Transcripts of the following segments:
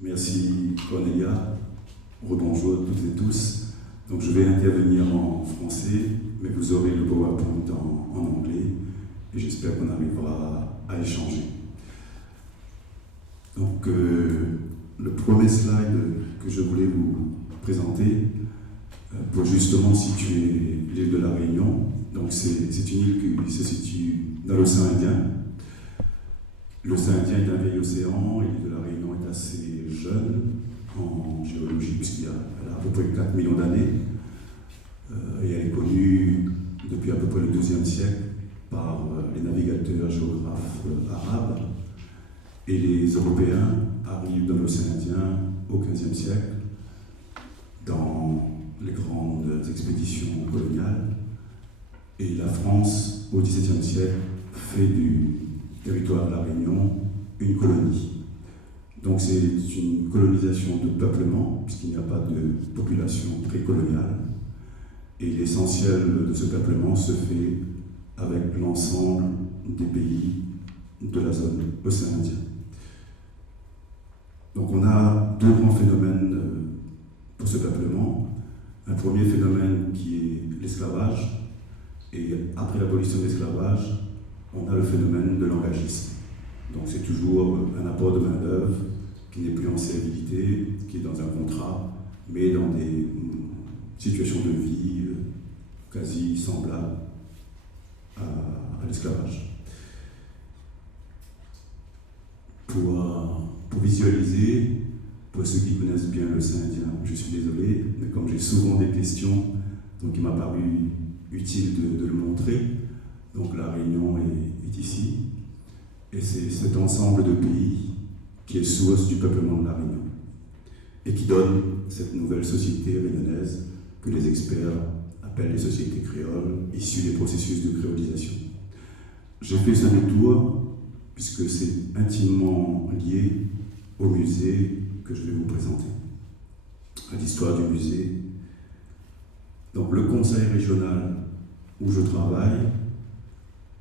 Merci Cornelia. Rebonjour toutes et tous. Donc je vais intervenir en français, mais vous aurez le PowerPoint en anglais et j'espère qu'on arrivera à échanger. Donc le premier slide que je voulais vous présenter pour justement situer l'île de la Réunion. Donc c'est une île qui se situe dans l'océan Indien. L'océan Indien est un vieil océan et l'île de la Réunion est assez jeune en géologie puisqu'elle a à peu près 4 millions d'années et elle est connue depuis à peu près le XIIe siècle par les navigateurs géographes arabes et les Européens arrivent dans l'océan Indien au XVe siècle dans les grandes expéditions coloniales et la France au XVIIe siècle fait du territoire de la Réunion une colonie. Donc c'est une colonisation de peuplement, puisqu'il n'y a pas de population précoloniale. Et l'essentiel de ce peuplement se fait avec l'ensemble des pays de la zone océan Indien. Donc on a deux grands phénomènes pour ce peuplement. Un premier phénomène qui est l'esclavage, et après l'abolition de l'esclavage, on a le phénomène de l'engagisme. Donc c'est toujours un apport de main-d'œuvre qui n'est plus en servilité, qui est dans un contrat, mais dans des situations de vie quasi semblables à l'esclavage. Pour visualiser, pour ceux qui connaissent bien l'océan Indien, je suis désolé, mais comme j'ai souvent des questions, donc il m'a paru utile de le montrer. Donc la Réunion est ici, et c'est cet ensemble de pays qui est source du peuplement de la Réunion, et qui donne cette nouvelle société réunionnaise que les experts appellent les sociétés créoles, issues des processus de créolisation. J'ai fait ce détour puisque c'est intimement lié au musée que je vais vous présenter, à l'histoire du musée. Donc le conseil régional où je travaille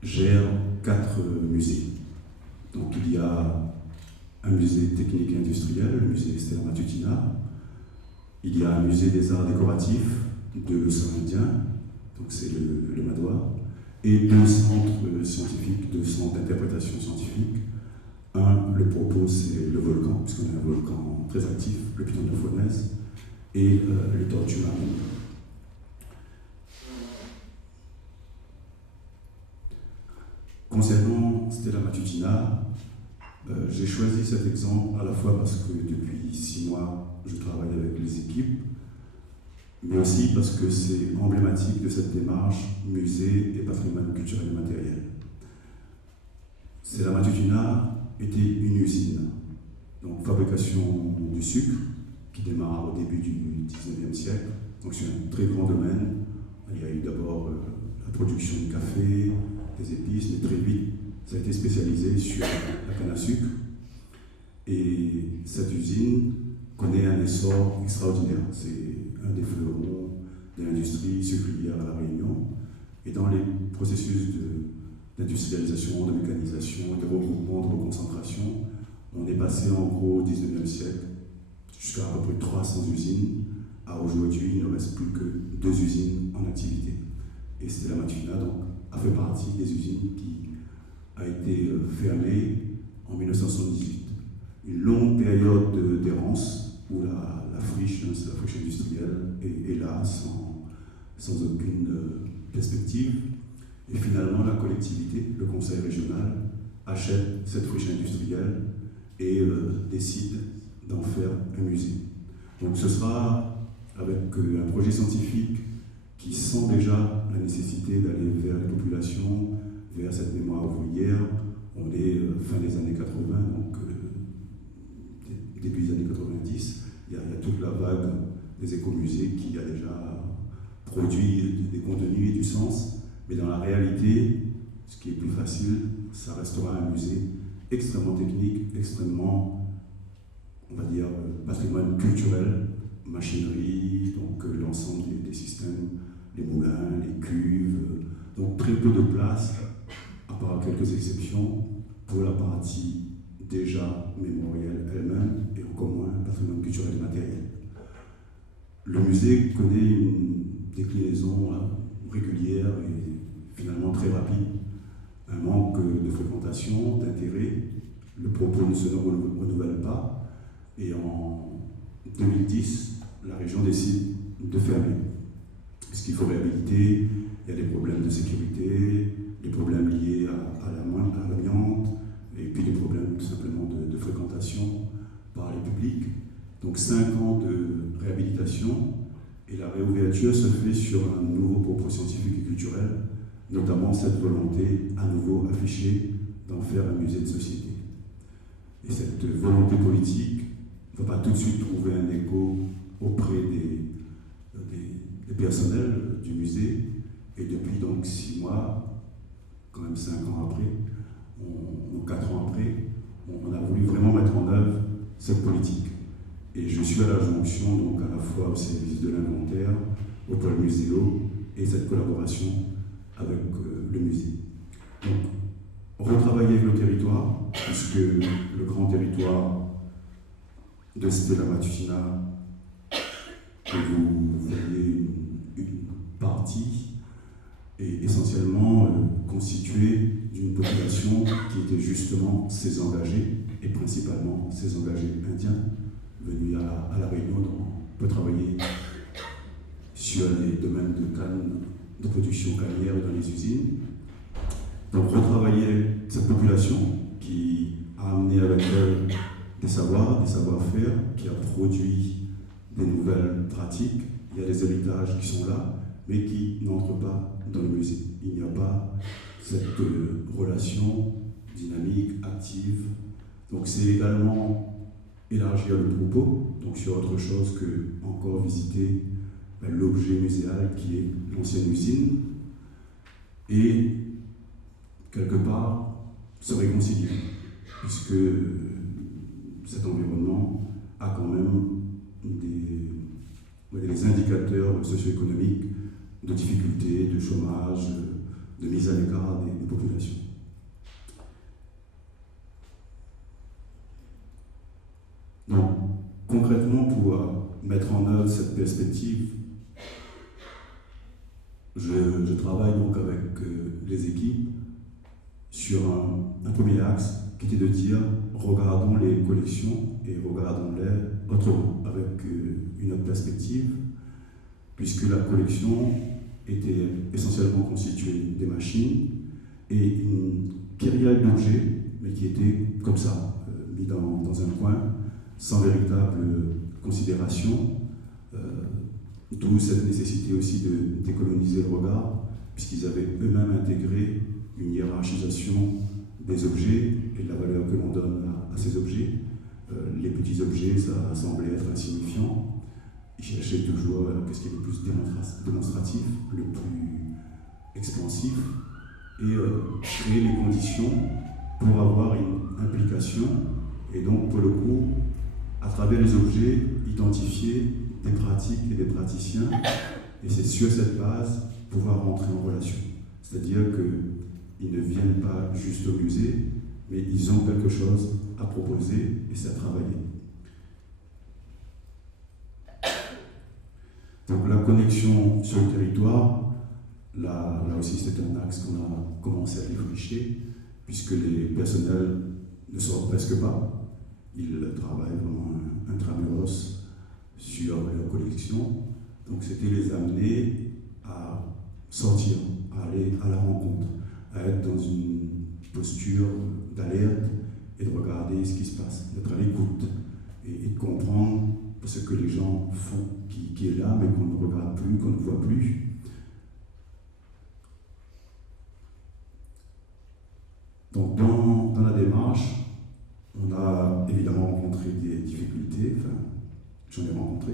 gère 4 musées. Donc il y a un musée technique et industriel, le musée Stella Matutina. Il y a un musée des arts décoratifs de l'océan Indien, donc c'est le Madois, et 2 centres scientifiques, 2 centres d'interprétation scientifique. Un, le propos, c'est le volcan, puisqu'on a un volcan très actif, le piton de Fournaise, et les tortues marines. Concernant Stella Matutina, j'ai choisi cet exemple à la fois parce que depuis 6 mois, je travaille avec les équipes, mais aussi parce que c'est emblématique de cette démarche musée et patrimoine culturel et matériel. Stella Matutina était une usine, donc fabrication du sucre, qui démarre au début du 19e siècle. Donc c'est un très grand domaine. Il y a eu d'abord la production de café, des épices, mais très vite, ça a été spécialisé sur la canne à sucre. Et cette usine connaît un essor extraordinaire. C'est un des fleurons de l'industrie sucrière à La Réunion. Et dans les processus d'industrialisation, de mécanisation, de regroupement, de reconcentration, on est passé en gros au 19e siècle jusqu'à à peu près 300 usines. À aujourd'hui, il ne reste plus que 2 usines en activité. Et Stella Matutina donc, a fait partie des usines qui a été fermée en 1978. Une longue période d'errance où la friche, la friche industrielle, est là sans aucune perspective. Et finalement, la collectivité, le conseil régional, achète cette friche industrielle et décide d'en faire un musée. Donc ce sera avec un projet scientifique qui sent déjà la nécessité d'aller vers les populations, vers cette mémoire ouvrière. On est fin des années 80, donc début des années 90. Il y a toute la vague des écomusées qui a déjà produit des contenus et du sens. Mais dans la réalité, ce qui est plus facile, ça restera un musée extrêmement technique, extrêmement, on va dire, patrimoine culturel, machinerie, donc l'ensemble des systèmes, les moulins, les cuves, donc très peu de place, à part quelques exceptions, pour la partie déjà mémorielle elle-même et encore moins patrimoine culturel et matériel. Le musée connaît une déclinaison régulière et finalement très rapide, un manque de fréquentation, d'intérêt, le propos ne se renouvelle pas et en 2010, la région décide de fermer. Ce qu'il faut réhabiliter, il y a des problèmes de sécurité, des problèmes liés à l'amiante, et puis des problèmes tout simplement de fréquentation par les publics. Donc 5 ans de réhabilitation, et la réouverture se fait sur un nouveau propos scientifique et culturel, notamment cette volonté à nouveau affichée d'en faire un musée de société. Et cette volonté politique ne va pas tout de suite trouver un écho auprès des personnels du musée, et depuis donc 6 mois, quand même 5 ans après, 4 ans après, on a voulu vraiment mettre en œuvre cette politique. Et je suis à la jonction, donc à la fois au service de l'inventaire, au pôle muséo, et cette collaboration avec le musée. Donc, retravailler avec le territoire, puisque le grand territoire de Stella Matutina, que vous voyez une partie, est essentiellement constituée d'une population qui était justement ces engagés, et principalement ces engagés indiens, venus à La Réunion, donc on peut travailler sur les domaines de canne, de production cannière dans les usines. Donc retravailler cette population qui a amené avec elle des savoir-faire, qui a produit des nouvelles pratiques. Il y a des héritages qui sont là, mais qui n'entrent pas dans le musée. Il n'y a pas cette relation dynamique, active. Donc c'est également élargir le propos, donc sur autre chose que encore visiter l'objet muséal qui est l'ancienne usine, et quelque part se réconcilier, puisque cet environnement a quand même des indicateurs socio-économiques de difficultés, de chômage, de mise à l'écart des populations. Donc, concrètement, pour mettre en œuvre cette perspective, je travaille donc avec les équipes sur un premier axe qui était de dire regardons les collections et regardons-les autrement, avec une autre perspective, puisque la collection était essentiellement constituée des machines et une kyrielle d'objets, mais qui était comme ça, mis dans un coin, sans véritable considération, d'où cette nécessité aussi de décoloniser le regard, puisqu'ils avaient eux-mêmes intégré une hiérarchisation des objets et de la valeur que l'on donne à ces objets. Les petits objets, ça semblait être insignifiant. Ils cherchaient toujours qu'est-ce qui est le plus démonstratif, le plus expansif, et créer les conditions pour avoir une implication, et donc pour le coup, à travers les objets, identifier des pratiques et des praticiens, et c'est sur cette base pouvoir rentrer en relation. C'est-à-dire qu'ils ne viennent pas juste au musée, mais ils ont quelque chose à proposer et c'est à travailler. Donc la connexion sur le territoire, là aussi c'est un axe qu'on a commencé à défricher, puisque les personnels ne sortent presque pas. Ils travaillent vraiment intramuros sur leur collection. Donc c'était les amener à sortir, à aller à la rencontre, à être dans une posture d'alerte et de regarder ce qui se passe, d'être à l'écoute et de comprendre ce que les gens font, qui est là mais qu'on ne regarde plus, qu'on ne voit plus. Donc dans la démarche, on a évidemment rencontré des difficultés, enfin j'en ai rencontré,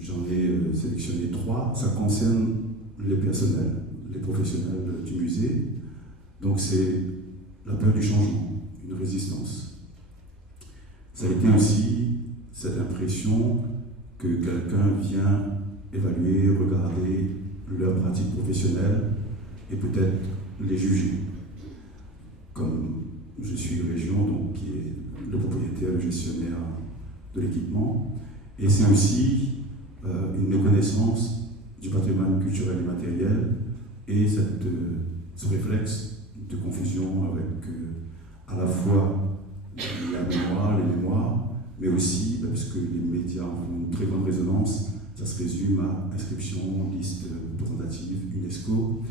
j'en ai sélectionné 3, ça concerne les personnels, les professionnels du musée, donc c'est la peur du changement, une résistance. Ça a été aussi cette impression que quelqu'un vient évaluer, regarder leurs pratiques professionnelles et peut-être les juger, comme je suis de région, donc qui est le propriétaire, le gestionnaire de l'équipement. Et c'est aussi une méconnaissance du patrimoine culturel et matériel et ce réflexe de confusion avec à la fois la mémoire, les mémoires, mais aussi, parce que les médias ont une très grande résonance, ça se résume à inscription, liste représentative, UNESCO.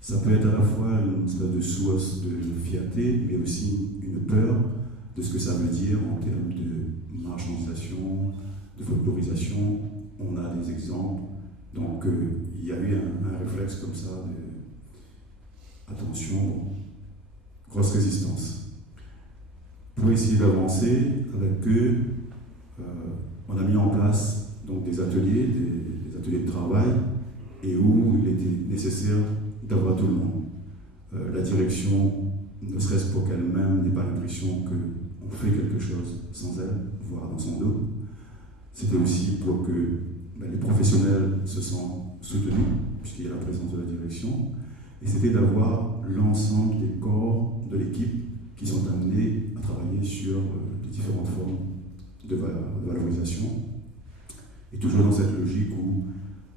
Ça peut être à la fois une espèce de source de fierté, mais aussi une peur de ce que ça veut dire en termes de marchandisation, de folklorisation. On a des exemples. Donc il y a eu un réflexe comme ça de attention, grosse résistance. Pour essayer d'avancer avec eux, on a mis en place donc, des ateliers de travail, et où il était nécessaire d'avoir tout le monde. La direction, ne serait-ce pour qu'elle-même n'ait pas l'impression qu'on fait quelque chose sans elle, voire dans son dos. C'était aussi pour que les professionnels se sentent soutenus, puisqu'il y a la présence de la direction, et c'était d'avoir l'ensemble des corps de l'équipe qui sont amenés à travailler sur les différentes formes de valorisation, et toujours dans cette logique où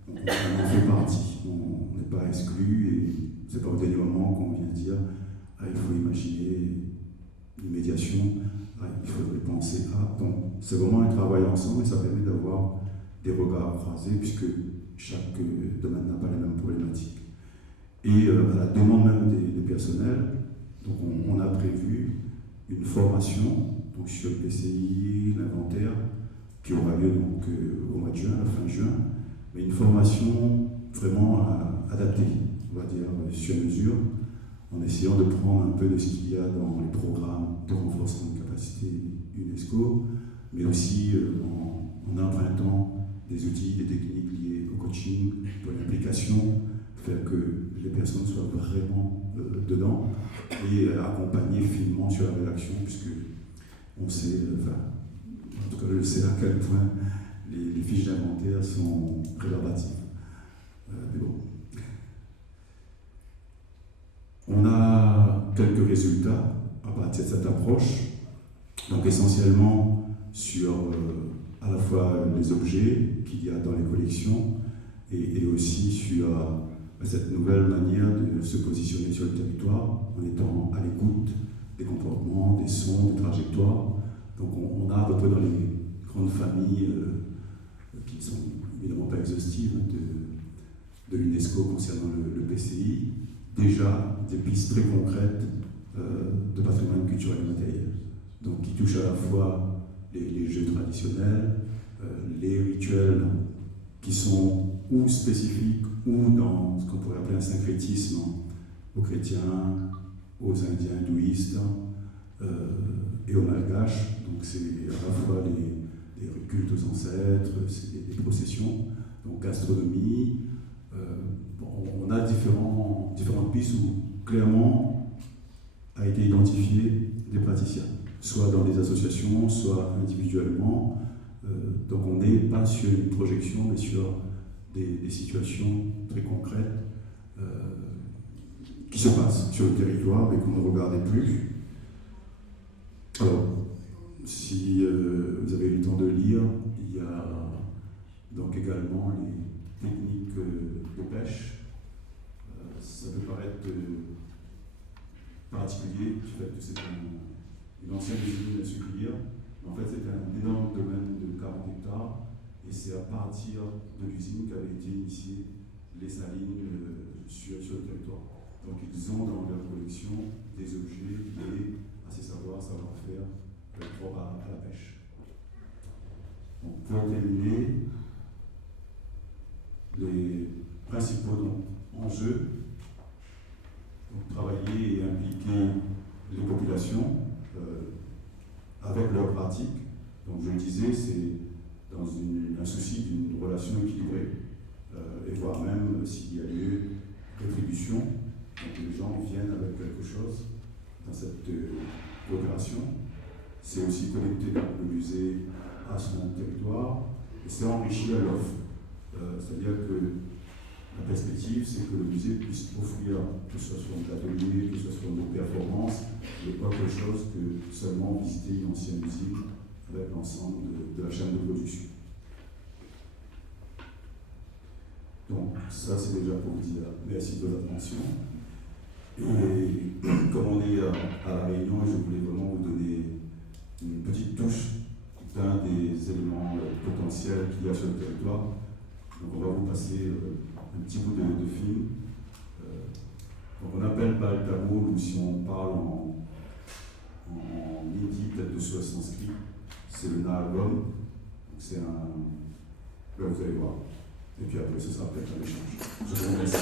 on en fait partie, on n'est pas exclu, et c'est pas au dernier moment qu'on vient dire il faut imaginer une médiation, il faudrait penser à. Donc c'est vraiment un travail ensemble, et ça permet d'avoir des regards croisés, puisque chaque domaine n'a pas les mêmes problématiques. Et à la demande même des personnels, donc on a prévu une formation donc sur le PCI, l'inventaire, qui aura lieu donc, au mois de juin, à la fin juin, mais une formation vraiment adaptée, on va dire, sur mesure, en essayant de prendre un peu de ce qu'il y a dans les programmes de renforcement de capacité UNESCO, mais aussi en empruntant des outils, des techniques liées au coaching, pour l'implication, faire que les personnes soient vraiment dedans et accompagner finement sur la rédaction, puisque on sait, en tout cas je sais à quel point les fiches d'inventaire sont rébarbatives. Mais bon. On a quelques résultats à partir de cette approche, donc essentiellement sur à la fois les objets qu'il y a dans les collections et aussi sur cette nouvelle manière de se positionner sur le territoire en étant à l'écoute des comportements, des sons, des trajectoires. Donc on a à peu près dans les grandes familles qui ne sont évidemment pas exhaustives de l'UNESCO concernant le PCI, déjà des pistes très concrètes de patrimoine culturel et matériel. Donc qui touchent à la fois les jeux traditionnels, les rituels qui sont ou spécifiques ou dans ce qu'on pourrait appeler un syncrétisme aux chrétiens, aux indiens hindouistes et aux malgaches. Donc c'est à la fois les cultes aux ancêtres, c'est des processions, donc gastronomie. On a différentes pistes où clairement a été identifié des praticiens, soit dans des associations, soit individuellement. Donc on n'est pas sur une projection, mais sur des situations très concrètes qui se passent sur le territoire mais qu'on ne regardait plus. Alors, si vous avez eu le temps de lire, il y a donc également les techniques de pêche. Ça peut paraître particulier du fait que c'est une ancienne usine sucrière, mais en fait c'est un énorme domaine de 40 hectares, et c'est à partir de l'usine qu'avaient été initiées les salines sur le territoire. Donc ils ont dans leur collection des objets liés à ces savoirs, savoir-faire propres à la pêche. Donc, pour terminer, les principaux enjeux, donc, travailler et impliquer les populations avec leurs pratiques. Donc je le disais, c'est dans un souci d'une relation équilibrée, et voire même s'il y a lieu rétribution, donc les gens viennent avec quelque chose dans cette coopération. C'est aussi connecter le musée à son territoire, et c'est enrichi à l'offre. C'est-à-dire que la perspective, c'est que le musée puisse offrir, que ce soit sous forme d'ateliers, que ce soit sous forme de performances, n'est autre chose que seulement visiter une ancienne usine avec l'ensemble de la chaîne de production. Donc ça c'est déjà pour vous dire merci de votre attention. Et comme on est à La Réunion, je voulais vraiment vous donner une petite touche d'un des éléments potentiels qu'il y a sur le territoire. Donc on va vous passer un petit bout de film. Donc on appelle Baltamoul, ou si on parle en hindi, peut-être de ce sanskrit, c'est le Naalgom. C'est un... Là, vous allez voir. Et puis après, ce sera peut-être un échange. Je vous remercie.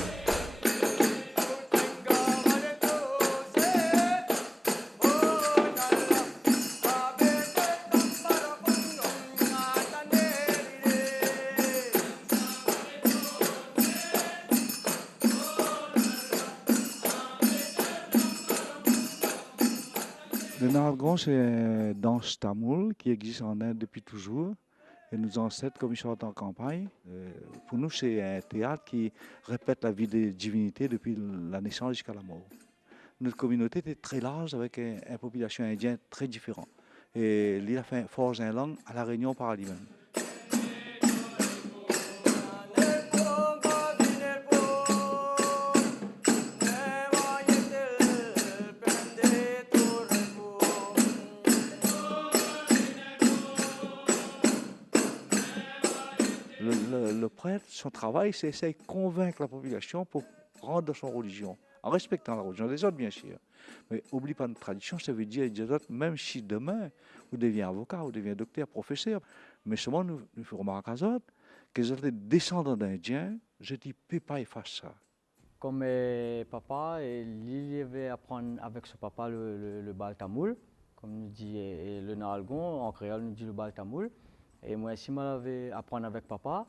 Le Nalgon, c'est une danse tamoule qui existe en Inde depuis toujours. Et nos ancêtres, comme ils chantent en campagne, pour nous, c'est un théâtre qui répète la vie des divinités depuis la naissance jusqu'à la mort. Notre communauté était très large avec une population indienne très différente. Et l'île a fait forge un langue à la Réunion par elle-même. Le prêtre, son travail, c'est essayer de convaincre la population pour rendre de son religion, en respectant la religion des autres, bien sûr. Mais oublie pas notre tradition, ça veut dire des autres, même si demain, vous devenez avocat, vous devenez docteur, professeur, mais seulement nous ferons remarquer aux autres que vous êtes descendants d'Indiens, je dis, peux pas effacer ça. Comme papa, il avait apprendre avec son papa le bal tamoul, comme nous dit et le nalgon, en créole nous dit le bal tamoul. Et moi aussi, je l'avais apprendre avec papa.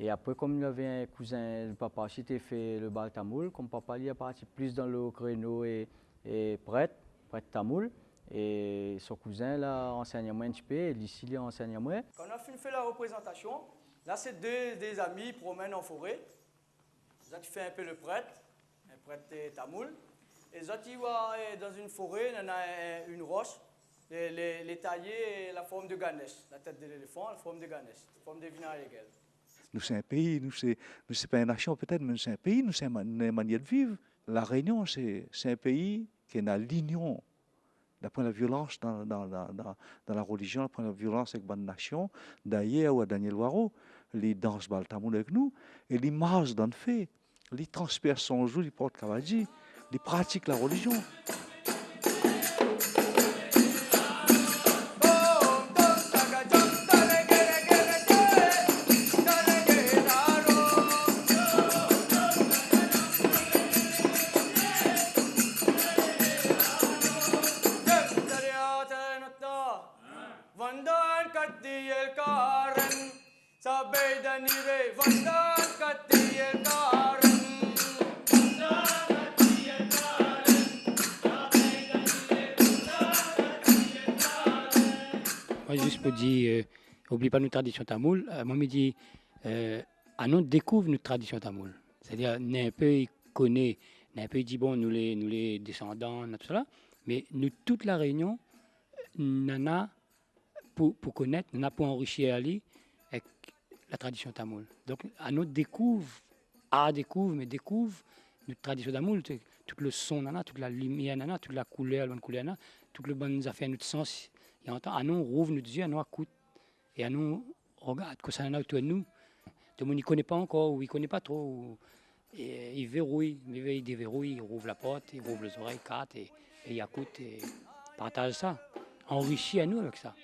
Et après, comme il avait un cousin, le papa aussi a fait le bal tamoul, comme papa il est parti plus dans le créneau et prêtre tamoul. Et son cousin là enseigne moi un petit peu, et ici il enseigne moi. Quand on a fait la représentation, là c'est des amis qui promènent en forêt. Ils fait un peu le prêtre, un prêtre tamoul. Et ils vont dans une forêt, il y a une roche, les tailler la forme de Ganesh, la tête de l'éléphant, la forme de Ganesh, la forme de Vinayagel. Nous, c'est un pays, nous, c'est pas une nation peut-être, mais c'est un pays, nous, c'est une manière de vivre. La Réunion, c'est un pays qui est à l'union. D'après la violence dans la religion, d'après la violence avec bonne nation, d'ailleurs, ou à Daniel Waro, les danses baltamoul avec nous, et les marches dans le fait, les transpercent son jour, les portent cavadji, les pratiquent la religion. Moi, juste pour dire, n'oublie pas notre tradition tamoule. Moi, je me dis, on découvre notre tradition tamoule. C'est-à-dire, on un peu connaît, on un peu dit, bon, nous les descendants, tout cela, mais nous, toute la Réunion, on a pour connaître, on a pour enrichir Ali avec la tradition tamoule. Donc, on découvre notre tradition tamoule, tout le son, toute la lumière, toute la couleur, toutes les bonnes affaires, notre sens. Et en temps, à nous rouvre nos yeux, à nous écoute et à nous regarde que ça en a autour de nous. Tout le monde ne connaît pas encore, ou il ne connaît pas trop. Et il verrouille, il déverrouille, il rouvre la porte, il rouvre les oreilles, et il écoute et partage ça. Enrichit à nous avec ça.